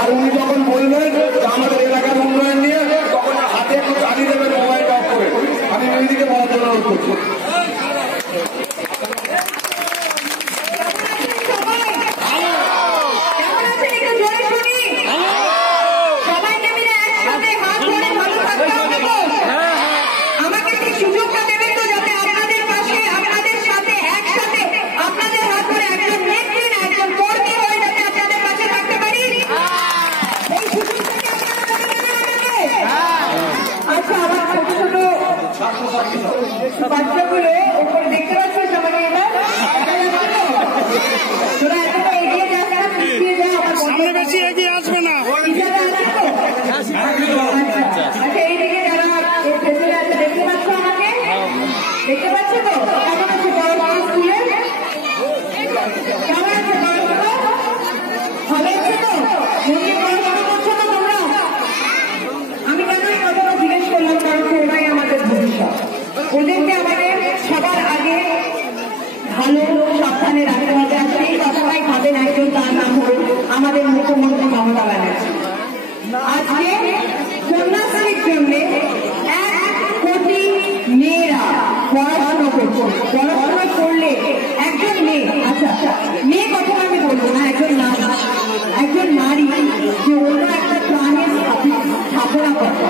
আর উনি যখন বলবেন আমাদের এলাকার উন্নয়ন নিয়ে, তখন হাতে একটু চালিয়ে দেবেন মোবাইল অফ করে। আমি ওইদিকে বলার জন্য অনুরোধ করছি। বাচ্চাগুলো ওপরে দেখতে পাচ্ছ সবাই এবার তোরা এতটা এগিয়ে যা আমার সামনে বেশি এগিয়ে আসবে না। ভালো সন্তানের রাখতে হবে। সেই কথাটাই ভাবেন একজন, তার নাম হল আমাদের মুখ্যমন্ত্রী মমতা ব্যানার্জি। আজকে কন্যাশ্রীর জন্য এক মেয়েরা পড়াশোনা করলে একজন মেয়ে আচ্ছা মেয়ে কথা আমি বলব না, একজন নারী। একজন নারী যে অন্য একটা প্রাণের স্থাপনা করে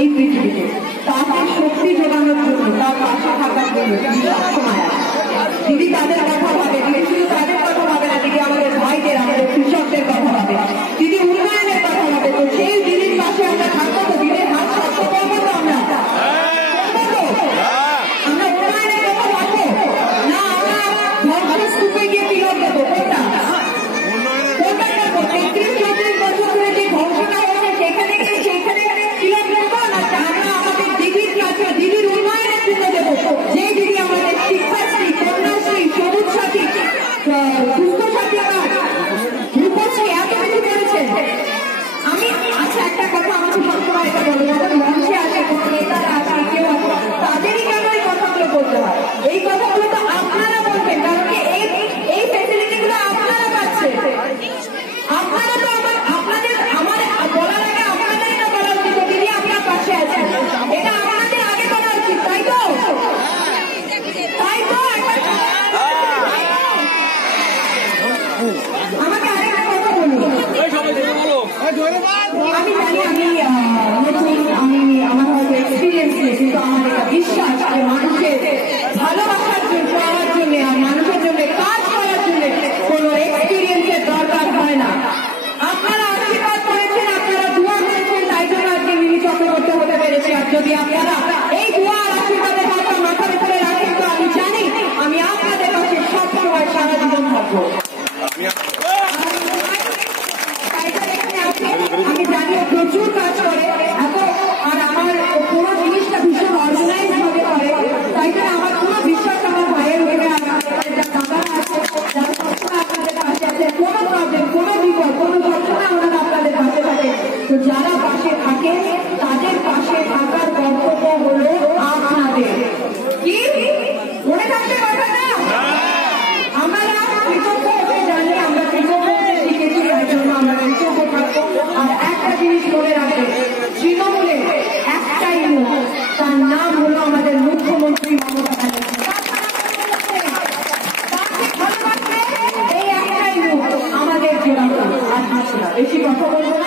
এই পৃথিবীতে। তাকে শক্তি যোগানোর জন্য, তার পাশে থাকার জন্য আমি জানি আমি নতুন আমি আমার হয়তো এক্সপিরিয়েন্স নেই কিন্তু আমার একটা বিশ্বাস যে মানুষের ভালোবাসার জন্য পাওয়ার জন্য আর মানুষের জন্য, কাজ করার জন্য কোনো এক্সপিরিয়েন্সের দরকার হয় না। আপনারা আশীর্বাদ করেছেন, আপনারা দোয়া করেছেন, তাই জন্য আজকে মিমি চক্রবর্তী হতে পেরেছে। আর যদি আপনারা এই দোয়া আর আশীর্বাদের কথা মাথার উপরে রাখেন, তো আমি জানি, আমি আপনাদের কাছে সবসময় সারা জীবন থাকব। Es que